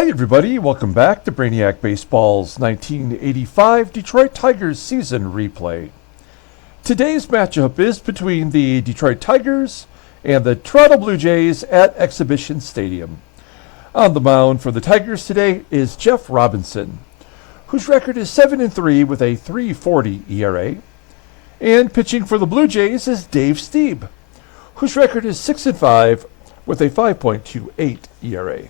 Hey everybody, welcome back to Brainiac Baseball's 1985 Detroit Tigers season replay. Today's matchup is between the Detroit Tigers and the Toronto Blue Jays at Exhibition Stadium. On the mound for the Tigers today is Jeff Robinson, whose record is 7-3 with a 3.40 ERA. And pitching for the Blue Jays is Dave Stieb, whose record is 6-5 with a 5.28 ERA.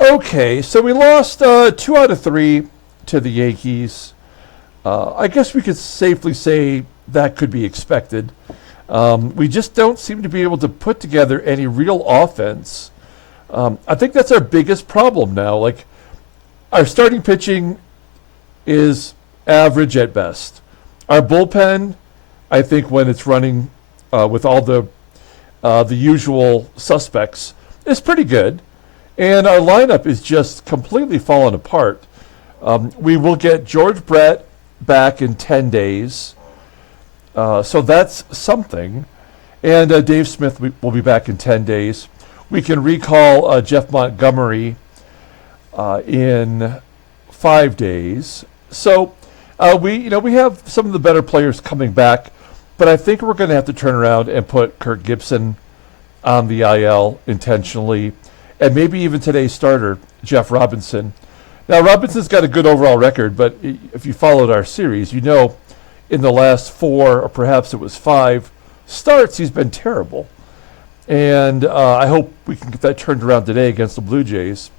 Okay, so we lost 2 out of 3 to the Yankees. I guess we could safely say that could be expected. We just don't seem to be able to put together any real offense. I think that's our biggest problem now. Like, our starting pitching is average at best. Our bullpen, I think when it's running with all the usual suspects, is pretty good. And our lineup is just completely fallen apart. We will get George Brett back in 10 days. So that's something. And Dave Smith will be back in 10 days. We can recall Jeff Montgomery in 5 days. So we have some of the better players coming back, but I think we're going to have to turn around and put Kirk Gibson on the IL intentionally. And maybe even today's starter, Jeff Robinson. Now, Robinson's got a good overall record, but if you followed our series, you know in the last 4, or perhaps it was 5, starts, he's been terrible. And I hope we can get that turned around today against the Blue Jays.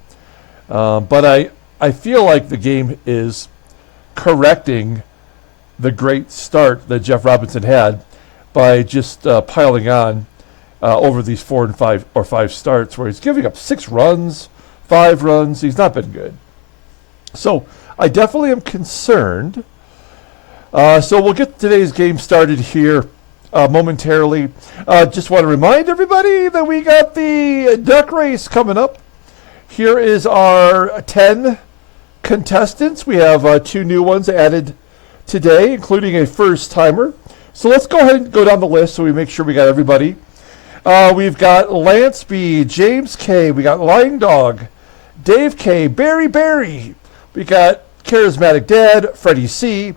But I feel like the game is correcting the great start that Jeff Robinson had by just piling on over these 4 and 5 or 5 starts where he's giving up 6 runs, 5 runs. He's not been good. So I definitely am concerned. So we'll get today's game started here momentarily. Just want to remind everybody that we got the duck race coming up. Here is our 10 contestants. We have 2 new ones added today, including a first timer. So let's go ahead and go down the list so we make sure we got everybody. We've got Lance B, James K, we got Lying Dog, Dave K, Barry, we got Charismatic Dad, Freddie C,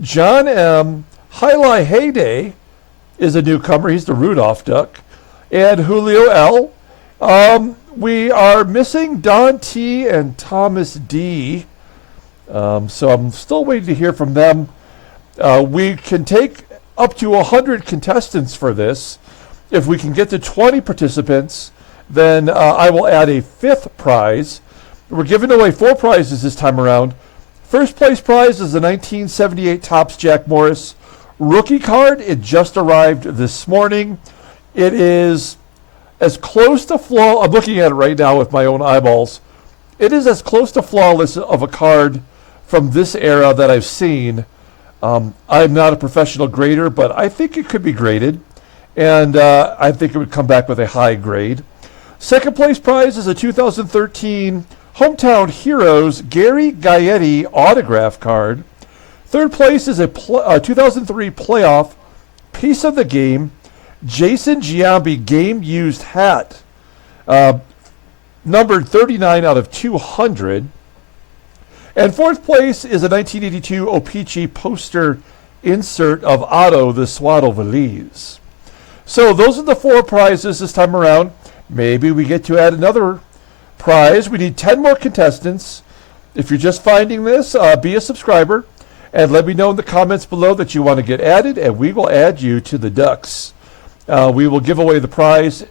John M, Highlight Heyday is a newcomer, he's the Rudolph Duck, and Julio L. We are missing Don T and Thomas D, so I'm still waiting to hear from them. We can take up to 100 contestants for this. If we can get to 20 participants, then I will add a 5th prize. We're giving away 4 prizes this time around. First place prize is the 1978 Topps Jack Morris rookie card. It just arrived this morning. It is as close to I'm looking at it right now with my own eyeballs. It is as close to flawless of a card from this era that I've seen. I'm not a professional grader, but I think it could be graded. And I think it would come back with a high grade. Second place prize is a 2013 Hometown Heroes Gary Gaetti autograph card. Third place is a 2003 playoff piece of the game Jason Giambi game used hat, numbered 39 out of 200. And fourth place is a 1982 O-Pee-Chee poster insert of Otto the Swaddle Valise. So those are the 4 prizes this time around. Maybe we get to add another prize. We need 10 more contestants. If you're just finding this, be a subscriber and let me know in the comments below that you want to get added, and we will add you to the Ducks. We will give away the prize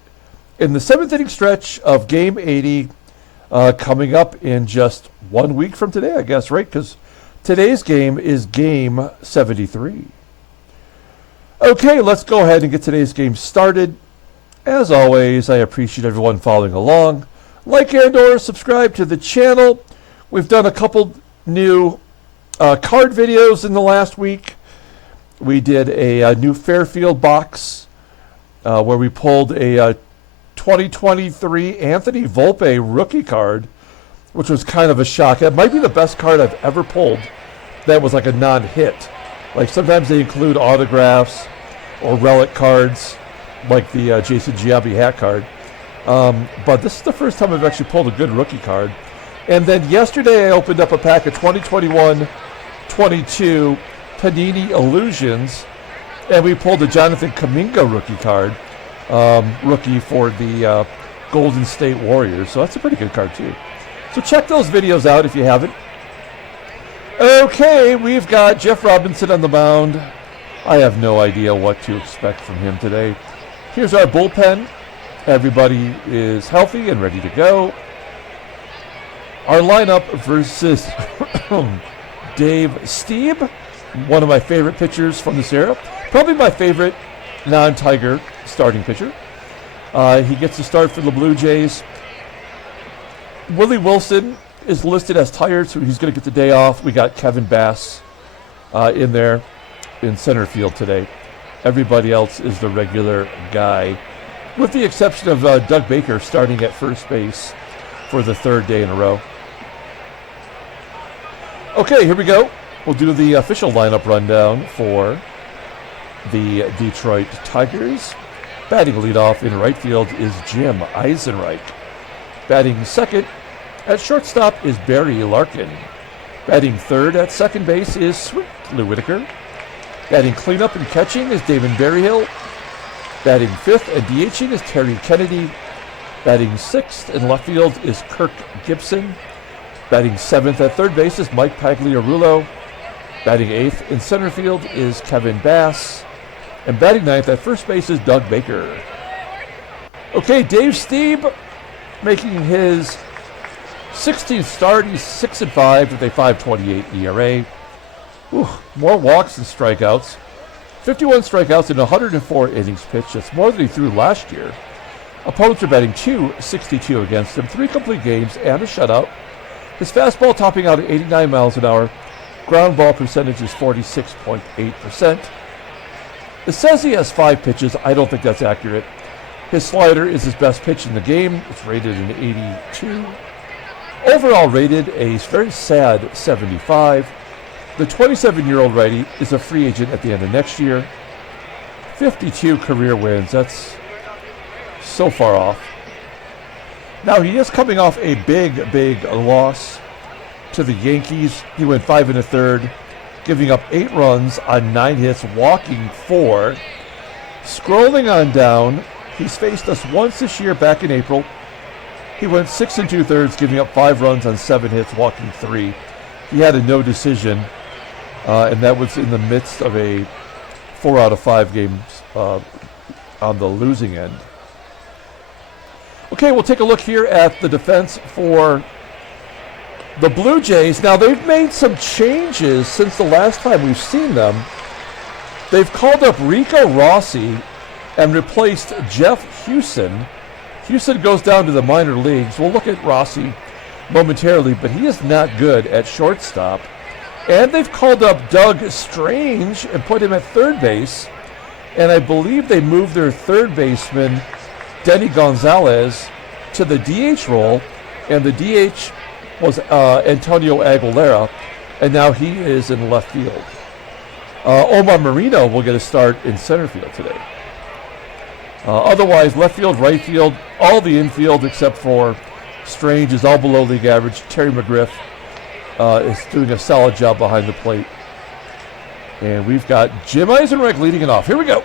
in the 7th inning stretch of Game 80 coming up in just 1 week from today, I guess, right? Because today's game is Game 73. Okay, let's go ahead and get today's game started. As always, I appreciate everyone following along. Like and or subscribe to the channel. We've done a couple new card videos in the last week. We did a new Fairfield box where we pulled a 2023 Anthony Volpe rookie card, which was kind of a shock. It might be the best card I've ever pulled that was like a non-hit. Like sometimes they include autographs or relic cards, like the Jason Giambi hat card. But this is the first time I've actually pulled a good rookie card. And then yesterday I opened up a pack of 2021-22 Panini Illusions, and we pulled a Jonathan Kuminga rookie card, rookie for the Golden State Warriors. So that's a pretty good card too. So check those videos out if you haven't. Okay, we've got Jeff Robinson on the mound. I have no idea what to expect from him today. Here's our bullpen. Everybody is healthy and ready to go. Our lineup versus Dave Stieb, one of my favorite pitchers from this era. Probably my favorite non-Tiger starting pitcher. He gets to start for the Blue Jays. Willie Wilson is listed as tired, so he's going to get the day off. We got Kevin Bass in there in center field today. Everybody else is the regular guy, with the exception of Doug Baker starting at first base for the third day in a row. Okay, here we go. We'll do the official lineup rundown for the Detroit Tigers. Batting leadoff in right field is Jim EISENREICH. Batting second at shortstop is Barry Larkin. Batting third at second base is Sweet Lou Whitaker. Batting cleanup and catching is Damon BERRYHILL. Batting fifth and DHing is Terry Kennedy. Batting sixth in left field is Kirk GIBSON. Batting seventh at third base is Mike Pagliarulo. Batting eighth in center field is Kevin Bass. And batting ninth at first base is Doug Baker. Okay, Dave Stieb making his 16th start. He's 6-5 with a 5.28 ERA. Ooh, more walks than strikeouts. 51 strikeouts in 104 innings pitched. That's more than he threw last year. Opponents are batting .262 against him. 3 complete games and a shutout. His fastball topping out at 89 miles an hour. Ground ball percentage is 46.8%. It says he has 5 pitches. I don't think that's accurate. His slider is his best pitch in the game. It's rated an 82. Overall rated a very sad 75. The 27-year-old righty is a free agent at the end of next year. 52 career wins. That's so far off. Now, he is coming off a big loss to the Yankees. He went 5 1/3, giving up 8 runs on 9 hits, walking 4. Scrolling on down, he's faced us once this year back in April. He went 6 2/3, giving up 5 runs on 7 hits, walking 3. He had a no decision, and that was in the midst of a 4 out of 5 games on the losing end. Okay, we'll take a look here at the defense for the Blue Jays. Now, they've made some changes since the last time we've seen them. They've called up Rico Rossi and replaced Jeff Hewson. Hewson goes down to the minor leagues. We'll look at Rossi momentarily, but he is not good at shortstop. And they've called up Doug Strange and put him at third base. And I believe they moved their third baseman, Denny Gonzalez, to the DH role. And the DH was Antonio Aguilera, and now he is in left field. Omar Moreno will get a start in center field today. Otherwise, left field, right field, all the infield except for Strange is all below league average. Terry McGriff is doing a solid job behind the plate. And we've got Jim EISENREICH leading it off. Here we go.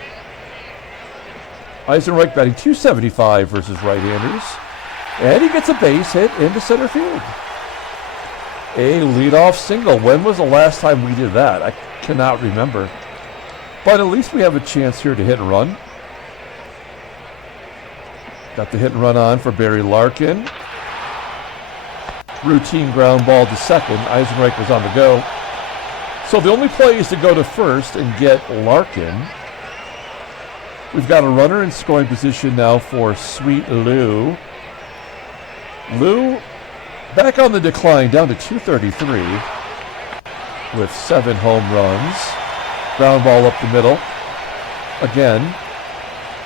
EISENREICH batting .275 versus right-handers. And he gets a base hit into center field. A leadoff single. When was the last time we did that? I cannot remember. But at least we have a chance here to hit and run. Got the hit and run on for Barry Larkin. Routine ground ball to second. EISENREICH was on the go. So the only play is to go to first and get Larkin. We've got a runner in scoring position now for Sweet Lou. Lou back on the decline, down to .233 with 7 home runs. Ground ball up the middle. Again,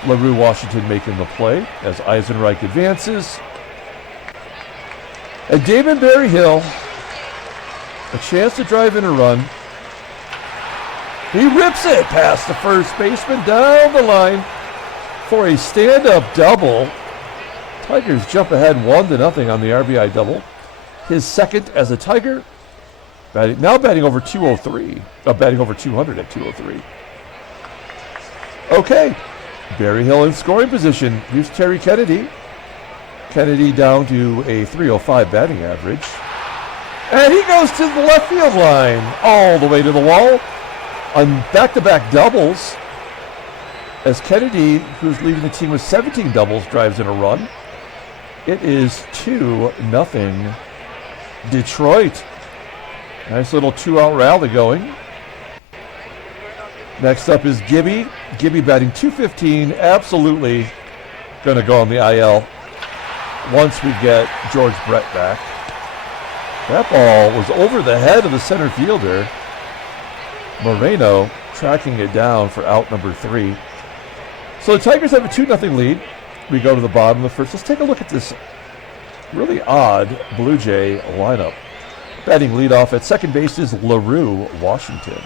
LaRue Washington making the play as EISENREICH advances. And Damon BERRYHILL, a chance to drive in a run. He rips it past the first baseman down the line for a stand-up double. Tigers jump ahead 1-0 on the RBI double. His second as a Tiger. Now batting over 203. Batting over 200 at 203. Okay. Berryhill in scoring position. Here's Terry Kennedy. Kennedy down to a 305 batting average. And he goes to the left field line. All the way to the wall. On back-to-back doubles. As Kennedy, who's leading the team with 17 doubles, drives in a run. It is 2-0 Detroit. Nice little two-out rally going. Next up is Gibby. Gibby batting .215. Absolutely going to go on the IL once we get George Brett back. That ball was over the head of the center fielder. Moreno tracking it down for out number 3. So the Tigers have a 2-0 lead. We go to the bottom of the first. Let's take a look at this really odd Blue Jay lineup. Batting leadoff at second base is LaRue, Washington.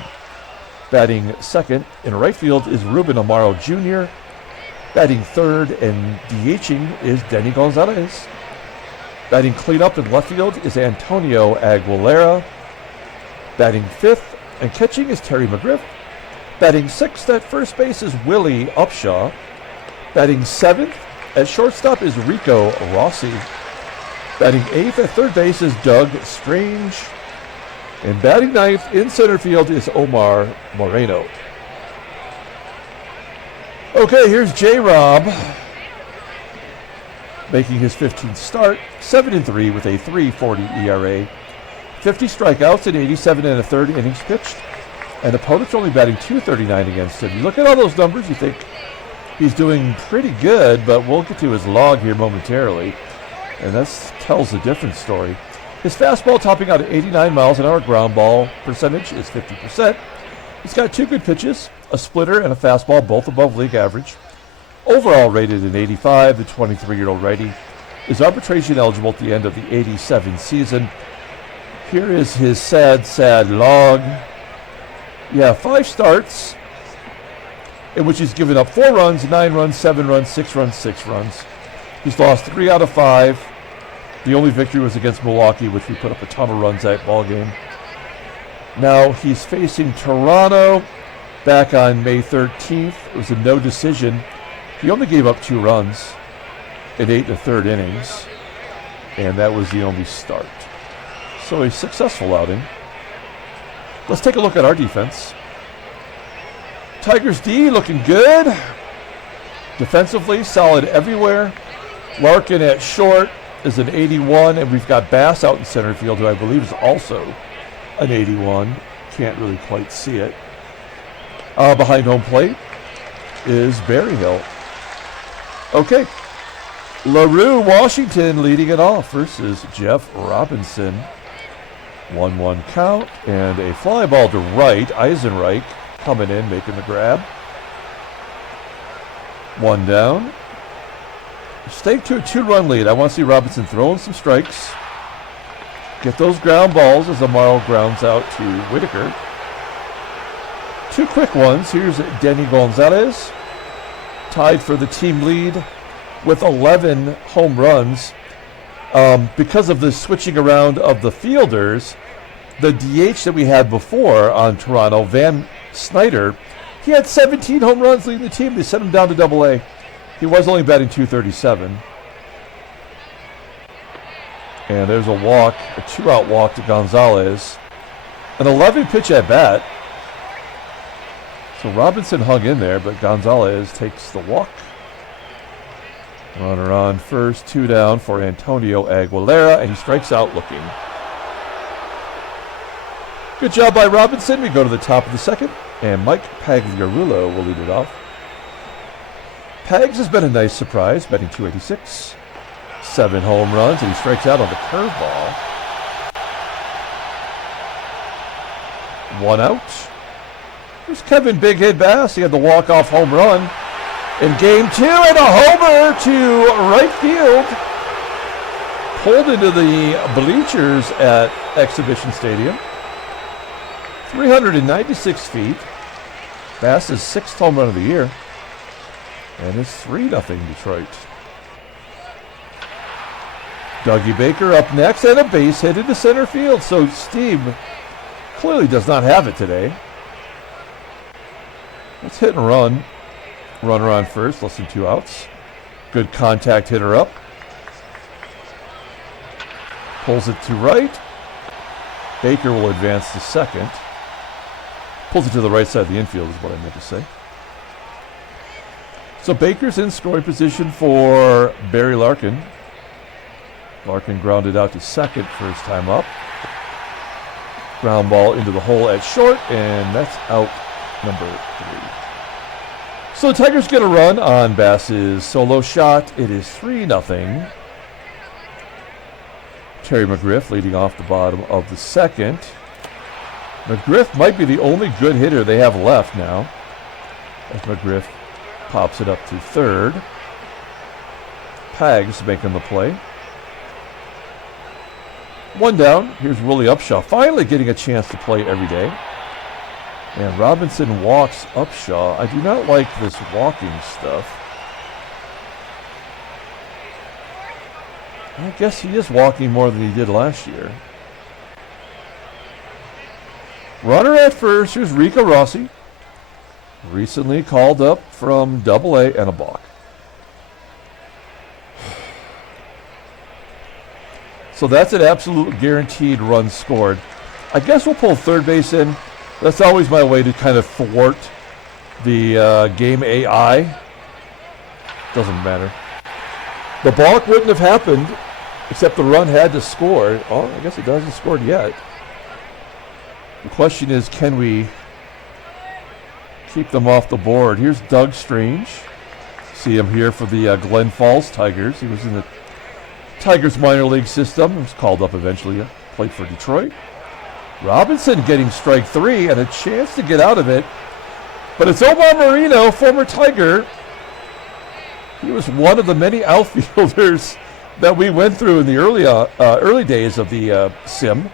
Batting second in right field is Ruben AMARO Jr. Batting third and DHing is Denny Gonzalez. Batting cleanup in left field is Antonio Aguilera. Batting fifth and catching is Terry McGriff. Batting sixth at first base is Willie UPSHAW. Batting seventh at shortstop is Rico Rossi. Batting eighth at third base is Doug Strange. And batting ninth in center field is Omar Moreno. Okay, here's J-Rob making his 15th start, 7-3 with a 3.40 ERA, 50 strikeouts in 87 1/3 innings pitched, and opponents only batting .239 against him. You look at all those numbers, you think he's doing pretty good, but we'll get to his log here momentarily, and that tells a different story. His fastball topping out at 89 miles an hour, ground ball percentage is 50%. He's got 2 good pitches, a splitter and a fastball, both above league average. Overall rated an 85, the 23-year-old righty is arbitration eligible at the end of the 87 season. Here is his sad log. Yeah, 5 starts in which he's given up 4 runs, 9 runs, 7 runs, 6 runs, 6 runs. He's lost 3 out of 5. The only victory was against Milwaukee, which we put up a ton of runs that ball game. Now he's facing Toronto back on May 13th. It was a no decision. He only gave up 2 runs in 8 1/3 innings, and that was the only start. So a successful outing. Let's take a look at our defense. Tigers D looking good. Defensively, solid everywhere. Larkin at short is an 81, and we've got Bass out in center field, who I believe is also an 81. Can't really quite see it. Behind home plate is Berryhill. Okay. LaRue, Washington leading it off versus Jeff Robinson. 1-1 count and a fly ball to right. EISENREICH coming in, making the grab. 1 down. Stay to a 2-run lead. I want to see Robinson throwing some strikes. Get those ground balls as AMARO grounds out to WHITAKER. 2 quick ones. Here's Denny Gonzalez, tied for the team lead with 11 home runs. Because of the switching around of the fielders, the DH that we had before on Toronto, Van Snyder, he had 17 home runs leading the team. They sent him down to Double-A. He was only batting .237. And there's a walk, a 2-out walk to Gonzalez. An 11-pitch at bat. So Robinson hung in there, but Gonzalez takes the walk. Runner on first, 2 down for Antonio Aguilera, and he strikes out looking. Good job by Robinson. We go to the top of the second, and Mike Pagliarulo will lead it off. Pags has been a nice surprise, batting .286. 7 home runs, and he strikes out on the curveball. 1 out. Here's Kevin Big Hit Bass. He had the walk-off home run in game 2, and a homer to right field. Pulled into the bleachers at Exhibition Stadium. 396 feet. Bass's 6th home run of the year. And it's 3-0 Detroit. Dougie Baker up next, and a base hit into center field. So Stieb clearly does not have it today. Let's hit and run. Runner on first, less than 2 outs. Good contact hitter up. Pulls it to right. Baker will advance to second. Pulls it to the right side of the infield is what I meant to say. So Baker's in scoring position for Barry Larkin. Larkin grounded out to second first time up. Ground ball into the hole at short, and that's out number 3. So the Tigers get a run on Bass's solo shot. It is 3-0. Terry McGriff leading off the bottom of the second. McGriff might be the only good hitter they have left now, as McGriff pops it up to third. Pags making the play. 1 down. Here's Willie UPSHAW, finally getting a chance to play every day. And Robinson walks UPSHAW. I do not like this walking stuff. I guess he is walking more than he did last year. Runner at first. Here's Rico Rossi. Recently called up from AA and a balk. So that's an absolute guaranteed run scored. I guess we'll pull third base in. That's always my way to kind of thwart the game AI. Doesn't matter. The balk wouldn't have happened, except the run had to score. Oh, I guess it hasn't scored yet. The question is, can we keep them off the board? Here's Doug Strange. See him here for the Glen Falls Tigers. He was in the Tigers minor league system. He was called up eventually. Played for Detroit. Robinson getting strike 3 and a chance to get out of it. But it's Omar Moreno, former Tiger. He was one of the many outfielders that we went through in the early days of the sim.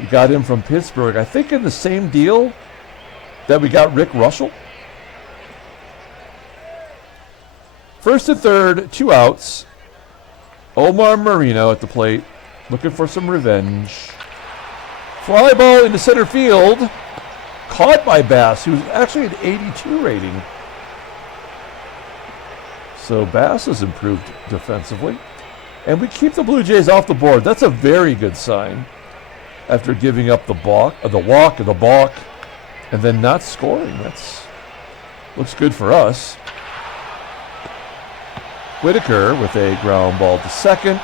We got him from Pittsburgh, I think in the same deal that we got Rick Russell. First and third, 2 outs. Omar Moreno at the plate, looking for some revenge. Fly ball into center field, caught by Bass, who's actually an 82 rating. So Bass has improved defensively. And we keep the Blue Jays off the board. That's a very good sign. After giving up the walk, and then not scoring. That's looks good for us. Whitaker with a ground ball to second.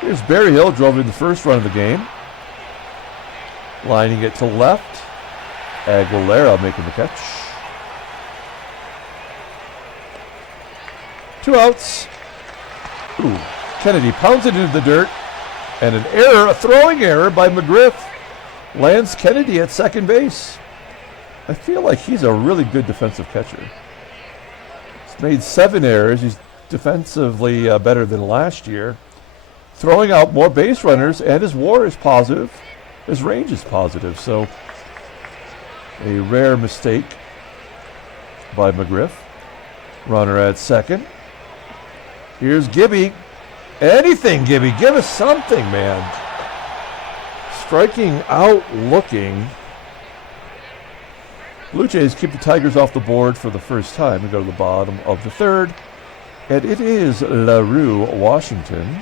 Here's Berryhill, drove in the first run of the game. Lining it to left. Aguilera making the catch. 2 outs. Ooh, Kennedy pounds it into the dirt. And an error, a throwing error by McGriff, lands Kennedy at second base. I feel like he's a really good defensive catcher. He's made 7 errors. He's defensively better than last year. Throwing out more base runners, and his WAR is positive. His range is positive. So a rare mistake by McGriff. Runner at second. Here's Gibby. Anything, Gibby. Give us something, man. Striking out looking. Blue Jays keep the Tigers off the board for the first time. We go to the bottom of the third. And it is LaRue, Washington.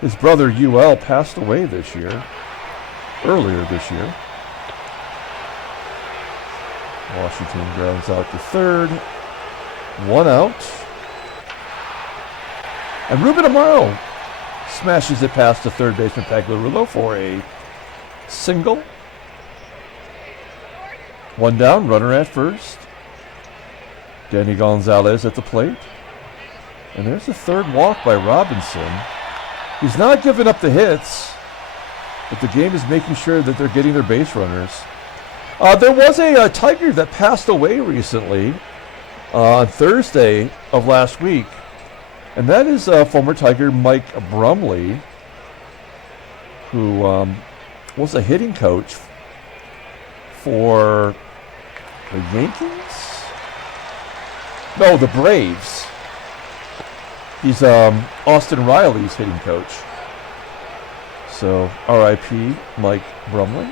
His brother UL passed away earlier this year. Washington grounds out to third. 1 out. And Ruben AMARO smashes it past the third baseman PAGLIARULO for a single. 1 down, runner at first. Denny Gonzalez at the plate. And there's a third walk by Robinson. He's not giving up the hits, but the game is making sure that they're getting their base runners. There was a Tiger that passed away recently on Thursday of last week, and that is former Tiger Mike Brumley, who was a hitting coach for the Yankees? No, the Braves. He's Austin Riley's hitting coach. So R.I.P. Mike Brumley.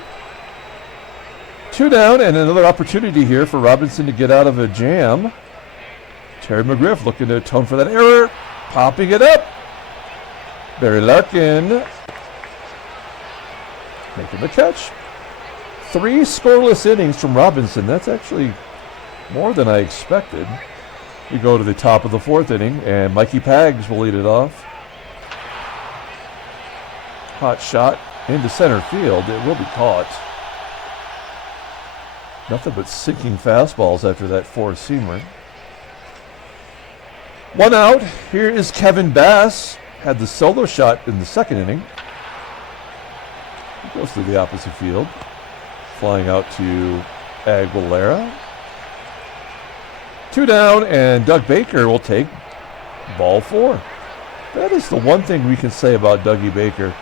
2 down and another opportunity here for Robinson to get out of a jam. Terry McGriff looking to atone for that error. Popping it up. Barry Larkin making the catch. 3 scoreless innings from Robinson. That's actually more than I expected. We go to the top of the 4th inning, and Mikey Pags will lead it off. Hot shot into center field. It will be caught. Nothing but sinking fastballs after that 4-seamer. 1 out. Here is Kevin Bass. Had the solo shot in the 2nd inning. He goes to the opposite field. Flying out to Aguilera. 2 down, and Doug Baker will take ball 4. That is the one thing we can say about Dougie Baker.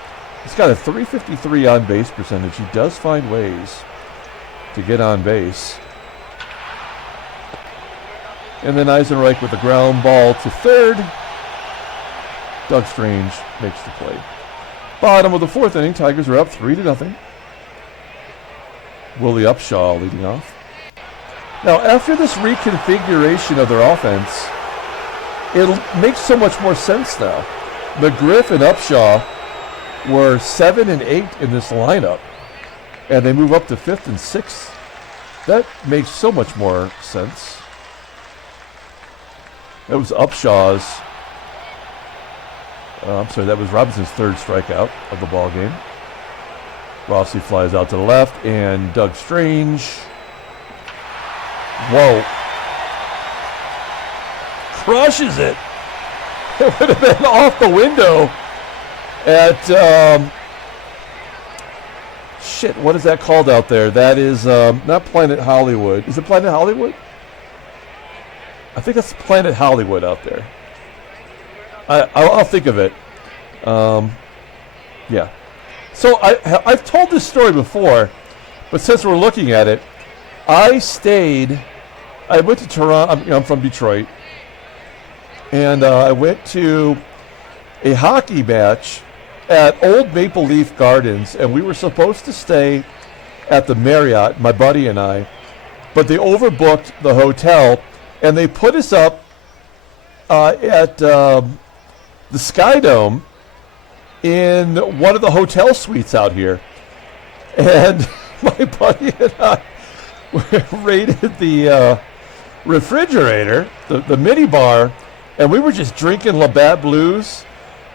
He's got a .353 on-base percentage. He does find ways to get on base. And then EISENREICH with a ground ball to 3rd. Doug Strange makes the play. Bottom of the 4th inning, Tigers are up 3-0. Willie UPSHAW leading off. Now, after this reconfiguration of their offense, it makes so much more sense now. McGriff and UPSHAW were 7 and 8 in this lineup, and they move up to 5th and 6th. That makes so much more sense. That was UPSHAW's. That was Robinson's 3rd strikeout of the ball game. Rossy flies out to the left, and Doug Strange. Whoa. Crushes it. It would have been off the window at, shit, what is that called out there? That is not Planet Hollywood. Is it Planet Hollywood? I think that's Planet Hollywood out there. I'll think of it. Yeah. So I've told this story before, but since we're looking at it, I went to Toronto. I'm from Detroit, and I went to a hockey match at Old Maple Leaf Gardens, and we were supposed to stay at the Marriott, my buddy and I, but they overbooked the hotel, and they put us up at the Sky Dome in one of the hotel suites out here. And my buddy and I raided the refrigerator, the mini bar, and we were just drinking Labatt Blues.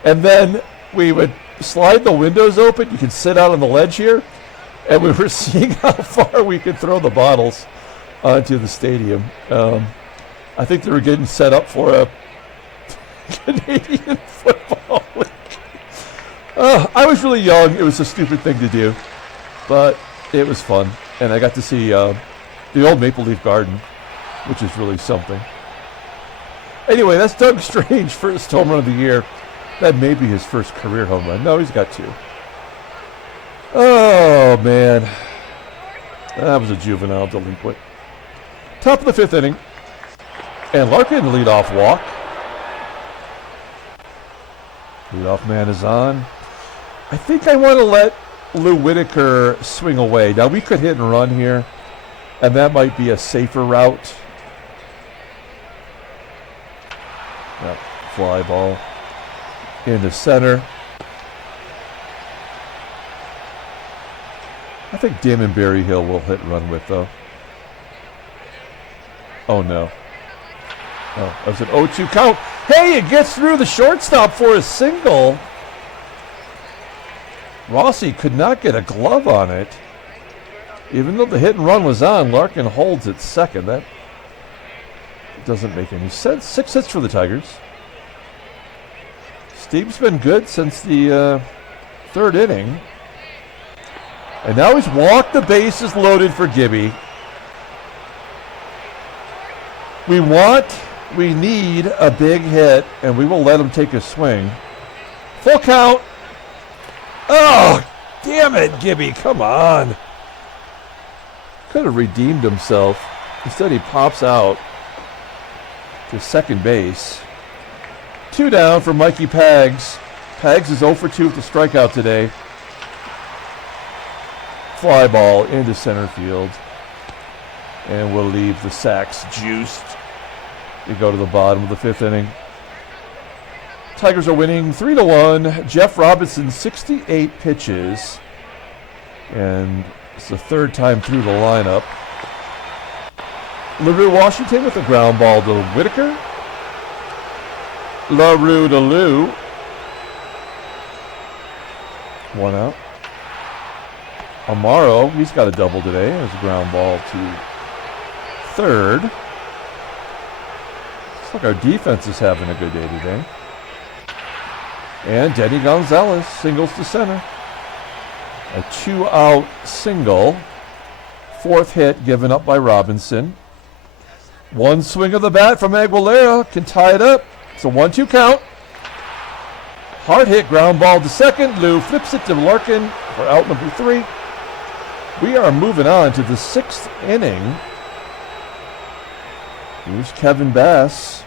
And then we would slide the windows open. You can sit out on the ledge here. And we were seeing how far we could throw the bottles onto the stadium. I think they were getting set up for a Canadian football league. I was really young. It was a stupid thing to do, but it was fun. And I got to see the old Maple Leaf Garden, which is really something. Anyway, that's Doug Strange, first home run of the year. That may be his first career home run. No, he's got 2. Oh, man. That was a juvenile delinquent. Top of the 5th inning. And Larkin leadoff walk. Leadoff man is on. I think I want to let Lou Whitaker swing away. Now, we could hit and run here, and that might be a safer route. Yep, fly ball into center. I think Damon Berryhill will hit and run with, though. Oh, no. Oh, that was an 0-2 count. Hey, it gets through the shortstop for a single. Rossy could not get a glove on it. Even though the hit and run was on, Larkin holds at second. That doesn't make any sense. 6 hits for the Tigers. Stieb's been good since the 3rd inning. And now he's walked the bases loaded for Gibby. We need a big hit, and we will let him take a swing. Full count. Oh, damn it, Gibby, come on. Could have redeemed himself. Instead, he pops out to second base. Two down for Mikey Pags. Pags is 0 for 2 with the strikeout today. Fly ball into center field. And we'll leave the sacks juiced. We go to the bottom of the 5th inning. Tigers are winning 3-1. Jeff Robinson, 68 pitches. And it's the 3rd time through the lineup. LaRue Washington with a ground ball to Whitaker. LaRue to Lou. 1 out. AMARO, he's got a double today. There's a ground ball to 3rd. Looks like our defense is having a good day today. And Denny Gonzalez singles to center. A 2-out single. 4th hit given up by Robinson. 1 swing of the bat from Aguilera can tie it up. It's a 1-2 count. Hard hit ground ball to 2nd. Lou flips it to Larkin for out number 3. We are moving on to the 6th inning. Here's Kevin Bass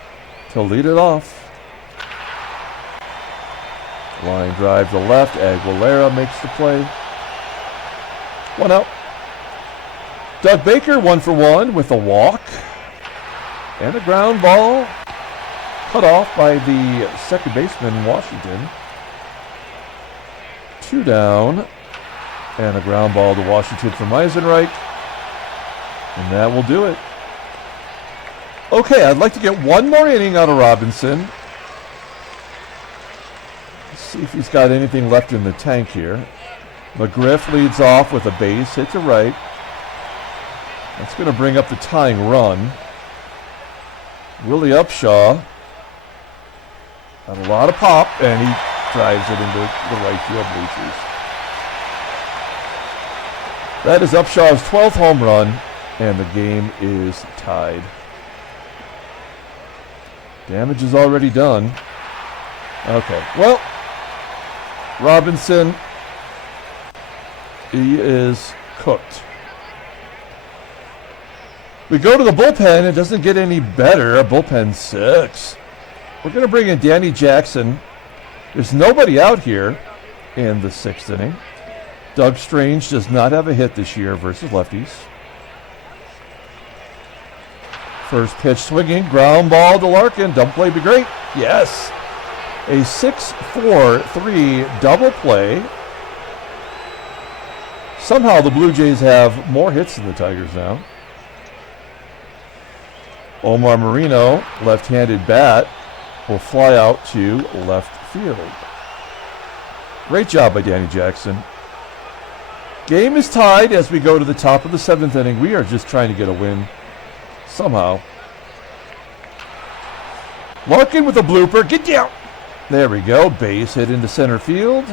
to lead it off. Line drive to left. Aguilera makes the play. 1 out. Doug Baker 1 for 1 with a walk. And a ground ball cut off by the second baseman, Washington. 2 down. And a ground ball to Washington from EISENREICH. And that will do it. Okay, I'd like to get 1 more inning out of Robinson. Let's see if he's got anything left in the tank here. McGriff leads off with a base hit to right. That's going to bring up the tying run. Willie UPSHAW had a lot of pop, and he drives it into the right field bleachers. That is UPSHAW's 12th home run, and the game is tied. Damage is already done. Okay, well, Robinson, he is cooked. We go to the bullpen. It doesn't get any better. Our bullpen sucks. We're going to bring in Danny Jackson. There's nobody out here in the 6th inning. Doug Strange does not have a hit this year versus lefties. First pitch swinging. Ground ball to Larkin. Double play be great. Yes. A 6-4-3 double play. Somehow the Blue Jays have more hits than the Tigers now. Omar MORENO, left-handed bat, will fly out to left field. Great job by Danny Jackson. Game is tied as we go to the top of the 7th inning. We are just trying to get a win somehow. Larkin with a blooper. Get down. There we go. Base hit into center field.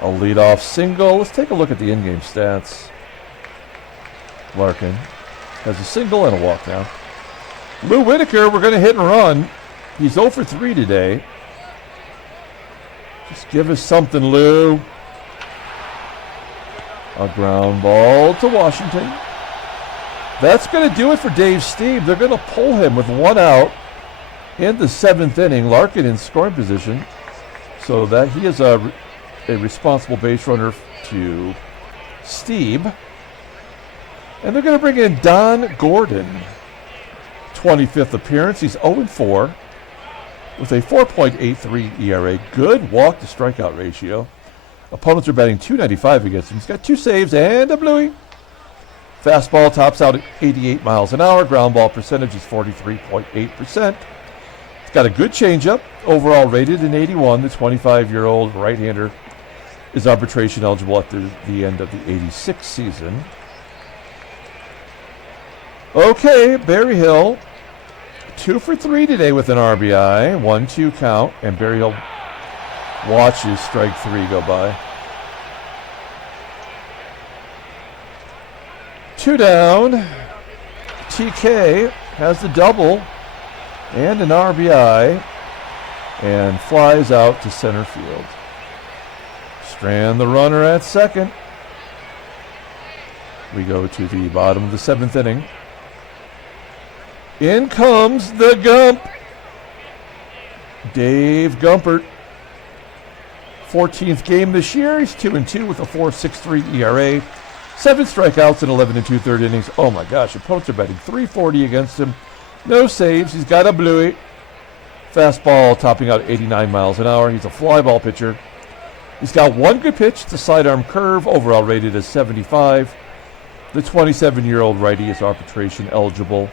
A leadoff single. Let's take a look at the in-game stats. Larkin has a single and a walk down. Lou Whitaker, we're going to hit and run. He's 0 for 3 today. Just give us something, Lou. A ground ball to Washington. That's going to do it for Dave Stieb. They're going to pull him with 1 out in the 7th inning. Larkin in scoring position. So that he is a responsible base runner to Stieb. And they're going to bring in Don Gordon. 25th appearance. He's 0-4 with a 4.83 ERA. Good walk to strikeout ratio. Opponents are batting .295 against him. He's got 2 saves and a bluey. Fastball tops out at 88 miles an hour. Ground ball percentage is 43.8%. He's got a good changeup. Overall rated in 81. The 25-year-old right-hander is arbitration eligible at the end of the 86 season. Okay, Berryhill, 2 for 3 today with an RBI, 1-2 count, and Berryhill watches strike 3 go by. 2 down. TK has the double and an RBI and flies out to center field. Strand the runner at second. We go to the bottom of the 7th inning. In comes the Gump. Dave Gumpert. 14th game this year. He's 2-2 with a 4.63 ERA. 7 strikeouts and 11 2/3 innings. Oh my gosh, opponents are batting .340 against him. No saves. He's got a bluey. Fastball topping out 89 miles an hour. He's a fly ball pitcher. He's got one good pitch. It's a sidearm curve. Overall rated as 75. The 27-year-old righty is arbitration eligible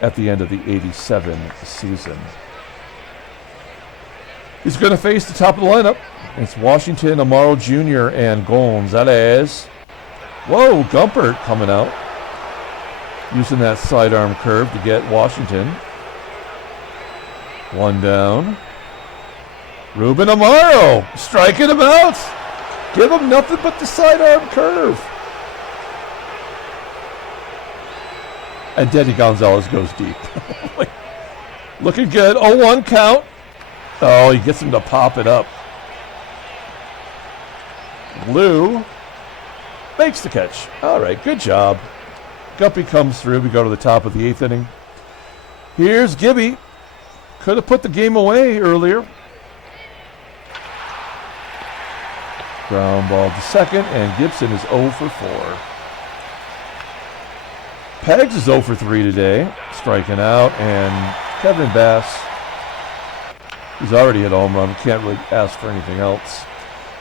at the end of the 87 season. He's going to face the top of the lineup. It's Washington, AMARO Jr., and Gonzalez. Whoa, Gumpert coming out. Using that sidearm curve to get Washington. One down. Ruben AMARO striking him out. Give him nothing but the sidearm curve. And Denny Gonzalez goes deep. Looking good. 0-1 count. Oh, he gets him to pop it up. LaRue makes the catch. All right, good job. Guppy comes through. We go to the top of the 8th inning. Here's Gibby. Could have put the game away earlier. Ground ball to second, and Gibson is 0 for 4. Pegs is 0 for 3 today, striking out, and Kevin Bass, he's already hit a home run. Can't really ask for anything else.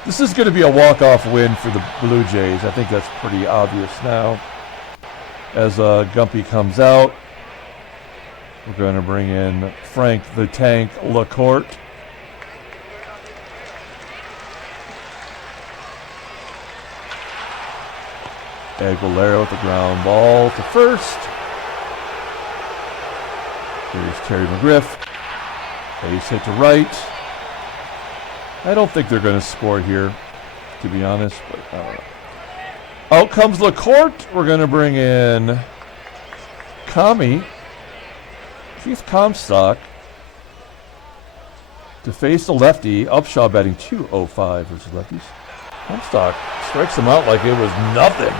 This is going to be a walk-off win for the Blue Jays. I think that's pretty obvious now. As Gumpy comes out, we're going to bring in Frank the Tank LaCourte. Aguilera with the ground ball to first. Here's Terry McGriff. Base hit to right. I don't think they're going to score here, to be honest. But out comes LaCourte. We're going to bring in Keith Comstock to face the lefty. UPSHAW batting .205 versus lefties. Comstock strikes him out like it was nothing.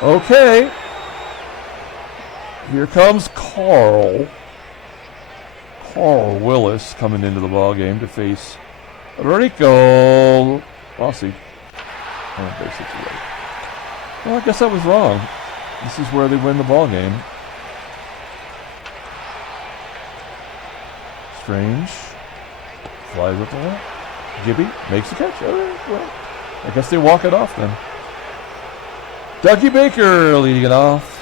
Okay. Here comes Carl Willis coming into the ball game to face Rico. ROSSY. Oh, basically right. Well, I guess I was wrong. This is where they win the ball game. Strange. Flies with the ball. Gibby makes the catch. All right, well, I guess they walk it off then. Dougie Baker leading it off.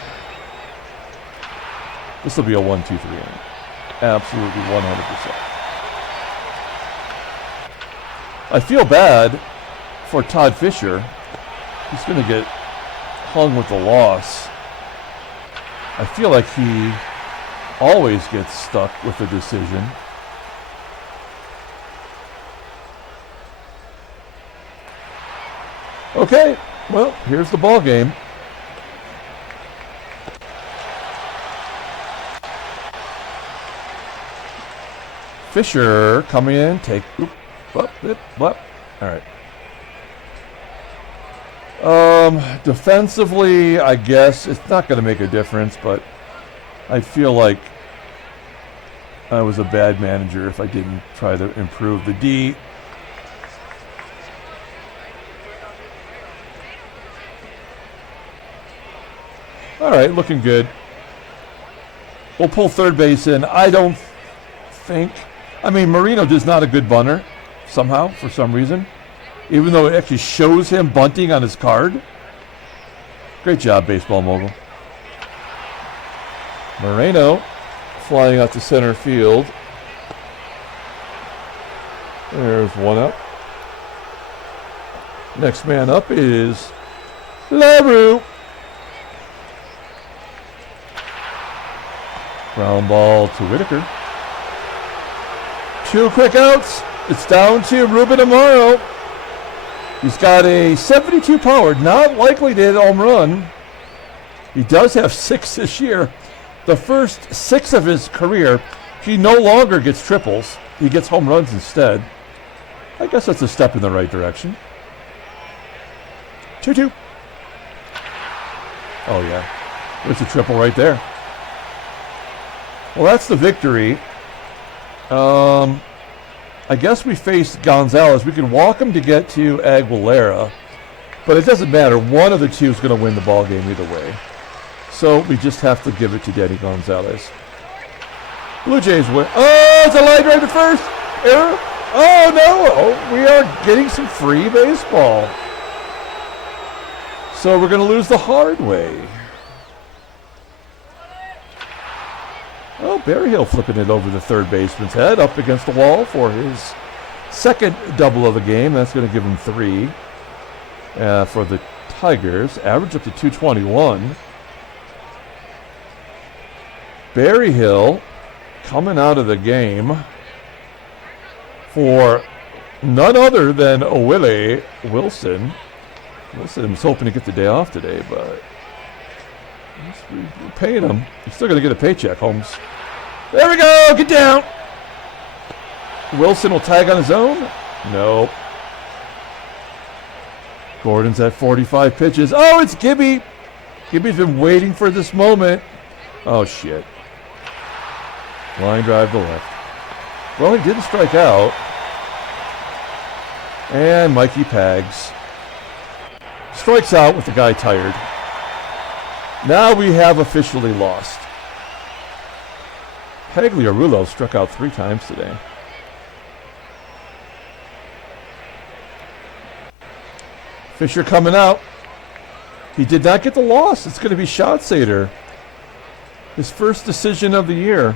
This will be a 1-2-3 inning. Absolutely 100%. I feel bad for Todd Fisher. He's going to get hung with the loss. I feel like he always gets stuck with the decision. Okay, well, here's the ball game. Fisher coming in, all right. Defensively, I guess it's not going to make a difference, but I feel like I was a bad manager if I didn't try to improve the D. All right, looking good. We'll pull third base in. I don't think. I mean, MORENO is not a good bunter, somehow, for some reason. Even though it actually shows him bunting on his card. Great job, baseball mogul. MORENO flying out to center field. There's one up. Next man up is LaRue. Ground ball to Whitaker. 2 quick outs. It's down to Ruben AMARO. He's got a 72 power, not likely to hit a home run. He does have 6 this year. The first 6 of his career, he no longer gets triples. He gets home runs instead. I guess that's a step in the right direction. 2-2. Oh, yeah. There's a triple right there. Well, that's the victory. I guess we faced Gonzalez. We can walk him to get to Aguilera, but it doesn't matter. One of the two is going to win the ball game either way. So we just have to give it to Denny Gonzalez. Blue Jays win. Oh, it's a line drive to first. Error. Oh, no. Oh, we are getting some free baseball. So we're going to lose the hard way. Oh, Berryhill flipping it over the third baseman's head, up against the wall for his second double of the game. That's going to give him 3 for the Tigers. Average up to 221. Berryhill coming out of the game for none other than Willie Wilson. Wilson was hoping to get the day off today, but we're paying him. He's still going to get a paycheck, Holmes. There we go. Get down. Wilson will tag on his own. No. Gordon's at 45 pitches. Oh, it's Gibby. Gibby's been waiting for this moment. Oh, shit. Line drive to left. Well, he didn't strike out. And Mikey Pags strikes out with the guy tired. Now we have officially lost. Pagliarulo struck out 3 times today. Fisher coming out. He did not get the loss. It's going to be Schatzeder. His first decision of the year.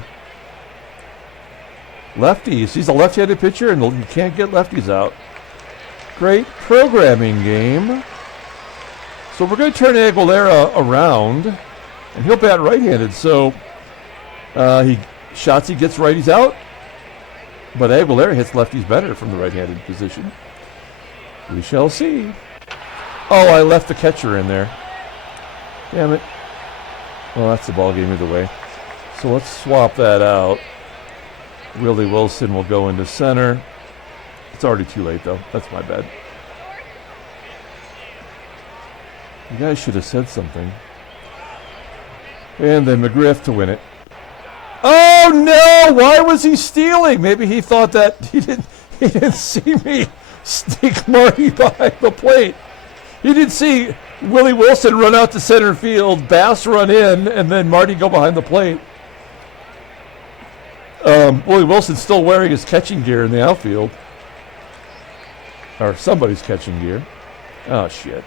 Lefties. He's a left-handed pitcher, and you can't get lefties out. Great programming game. So we're going to turn Aguilera around, and he'll bat right-handed. So Schatzy gets righties out, but Aguilera hits lefties better from the right-handed position. We shall see. Oh, I left the catcher in there. Damn it. Well, that's the ball game either way. So let's swap that out. Willie Wilson will go into center. It's already too late, though. That's my bad. You guys should have said something. And then McGriff to win it. Oh no! Why was he stealing? Maybe he thought that he didn't see me sneak Marty behind the plate. He didn't see Willie Wilson run out to center field, Bass run in, and then Marty go behind the plate. Willie Wilson's still wearing his catching gear in the outfield. Or somebody's catching gear. Oh shit.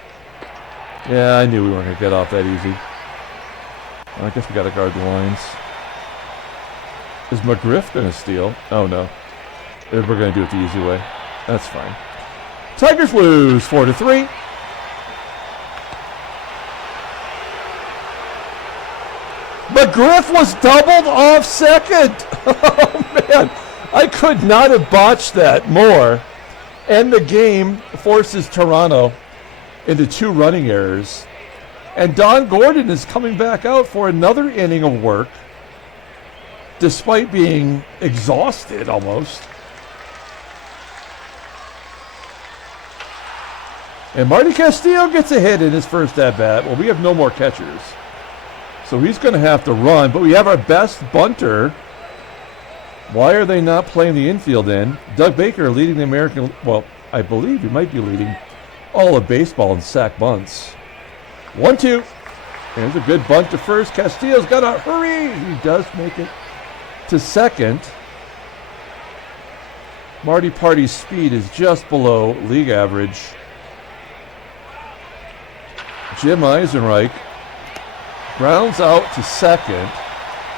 Yeah, I knew we weren't going to get off that easy. Well, I guess we got to guard the lines. Is McGriff going to steal? Oh, no. We're going to do it the easy way. That's fine. Tigers lose 4-3. McGriff was doubled off second. Oh, man. I could not have botched that more. And the game forces Toronto into 2 running errors. And Don Gordon is coming back out for another inning of work, despite being exhausted almost. And Marty Castillo gets a hit in his first at-bat. Well, we have no more catchers. So he's going to have to run, but we have our best bunter. Why are they not playing the infield in? Doug Baker leading the American, well, I believe he might be leading all of baseball in sack bunts. 1-2. There's a good bunt to first. Castillo's got to hurry. He does make it to second. Marty Party's speed is just below league average. Jim EISENREICH grounds out to second.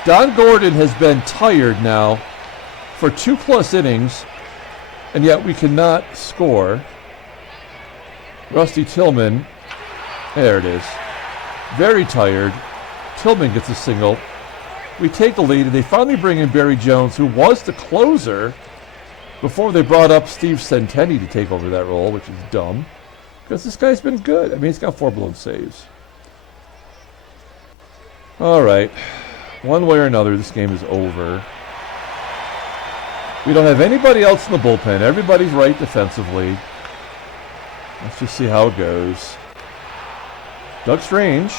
Don Gordon has been tired now for 2+ innings, and yet we cannot score. Rusty Tillman, there it is, very tired. Tillman gets a single. We take the lead, and they finally bring in Barry Jones, who was the closer before they brought up Steve Centeni to take over that role, which is dumb, because this guy's been good. I mean, he's got 4 blown saves. All right, one way or another, this game is over. We don't have anybody else in the bullpen. Everybody's right defensively. Let's just see how it goes. Doug Strange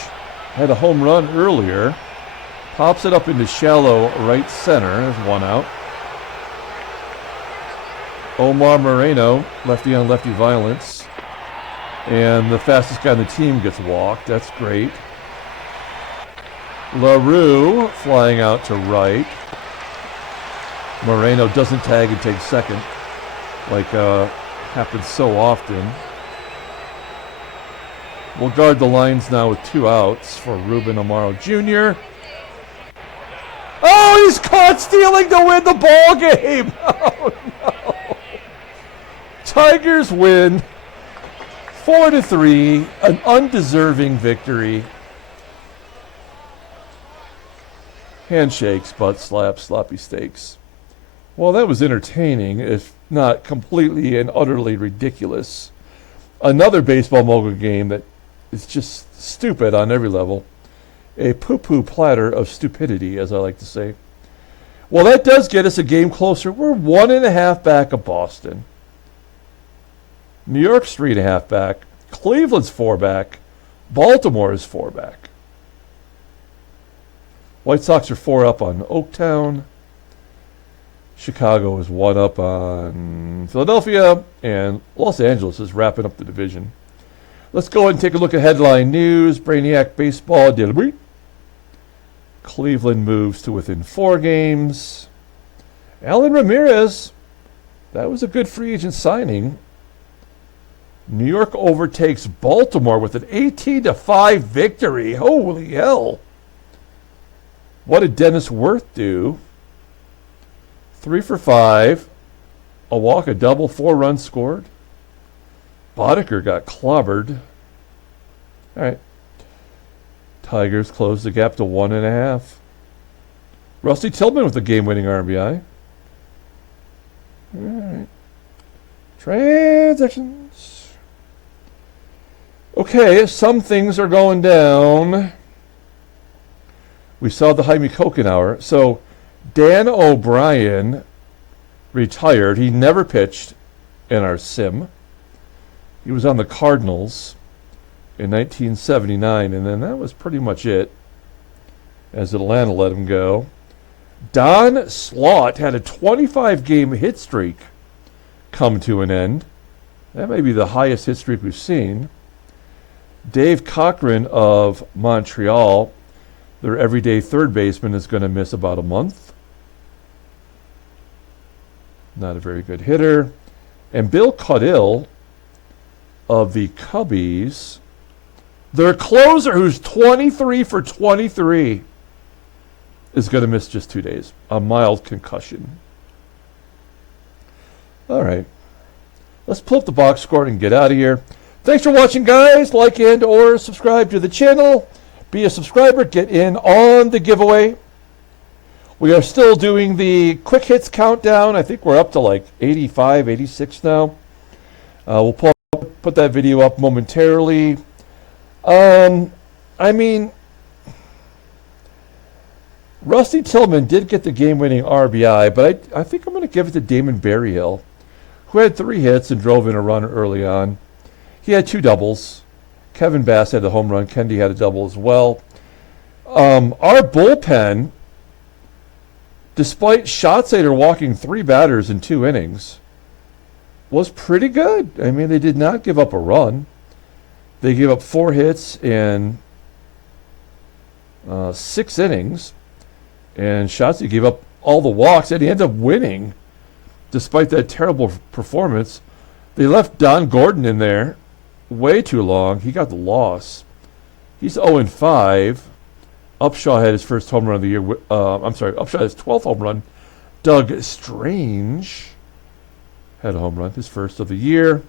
had a home run earlier. Pops it up into shallow right center. There's one out. Omar Moreno, lefty on lefty violence. And the fastest guy on the team gets walked. That's great. LaRue flying out to right. Moreno doesn't tag and takes second, like happens so often. We'll guard the lines now with 2 outs for Ruben AMARO Jr. Oh, he's caught stealing to win the ball game. Oh, no. Tigers win 4-3, an undeserving victory. Handshakes, butt slaps, sloppy steaks. Well, that was entertaining, if not completely and utterly ridiculous. Another baseball mogul game that is just stupid on every level. A poo-poo platter of stupidity, as I like to say. Well, that does get us a game closer. We're 1.5 back of Boston. New York's 3.5 back. Cleveland's 4 back. Baltimore is 4 back. White Sox are 4 up on Oaktown. Chicago is 1 up on Philadelphia. And Los Angeles is wrapping up the division. Let's go ahead and take a look at headline news. Brainiac baseball de la week. Cleveland moves to within 4 games. Alan Ramirez, that was a good free agent signing. New York overtakes Baltimore with an 18-5 victory. Holy hell. What did Dennis Worth do? 3 for 5. A walk, a double, 4 runs scored. Whitaker got clobbered. All right. Tigers closed the gap to 1.5. Rusty Tillman with the game-winning RBI. All right. Transactions. Okay, some things are going down. We saw the Jaime Koken hour. So Dan O'Brien retired. He never pitched in our sim. He was on the Cardinals in 1979, and then that was pretty much it, as Atlanta let him go. Don Slaught had a 25-game hit streak come to an end. That may be the highest hit streak we've seen. Dave Cochran of Montreal, their everyday third baseman, is going to miss about a month. Not a very good hitter. And Bill Caudill of the Cubbies, their closer, who's 23 for 23, is going to miss just 2 days. A mild concussion. All right. Let's pull up the box score and get out of here. Thanks for watching, guys. Like and or subscribe to the channel. Be a subscriber. Get in on the giveaway. We are still doing the quick hits countdown. I think we're up to like 85, 86 now. We'll put that video up momentarily. I mean, Rusty Tillman did get the game-winning RBI, but I think I'm going to give it to Damon Berryhill, who had 3 hits and drove in a run early on. He had 2 doubles. Kevin Bass had the home run. Kendi had a double as well. Our bullpen, despite Schatzeder walking 3 batters in 2 innings, was pretty good. I mean, they did not give up a run. They gave up 4 hits in 6 innings. And Schatzy gave up all the walks, and he ended up winning despite that terrible performance. They left Don Gordon in there way too long. He got the loss. He's 0-5. Upshaw had his first home run of the year. Upshaw had his 12th home run. Doug Strange had a home run, his first of the year.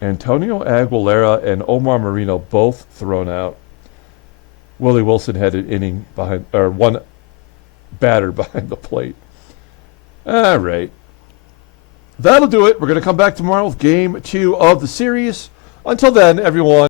Antonio Aguilera and Omar Moreno both thrown out. Willie Wilson had an inning behind, or 1 batter behind the plate. All right. That'll do it. We're going to come back tomorrow with game 2 of the series. Until then, everyone.